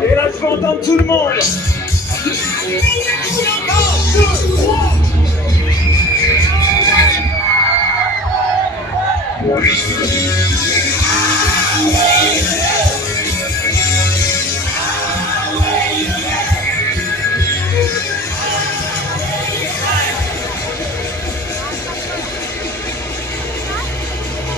Et là, je veux entendre tout le monde. Un, deux, trois.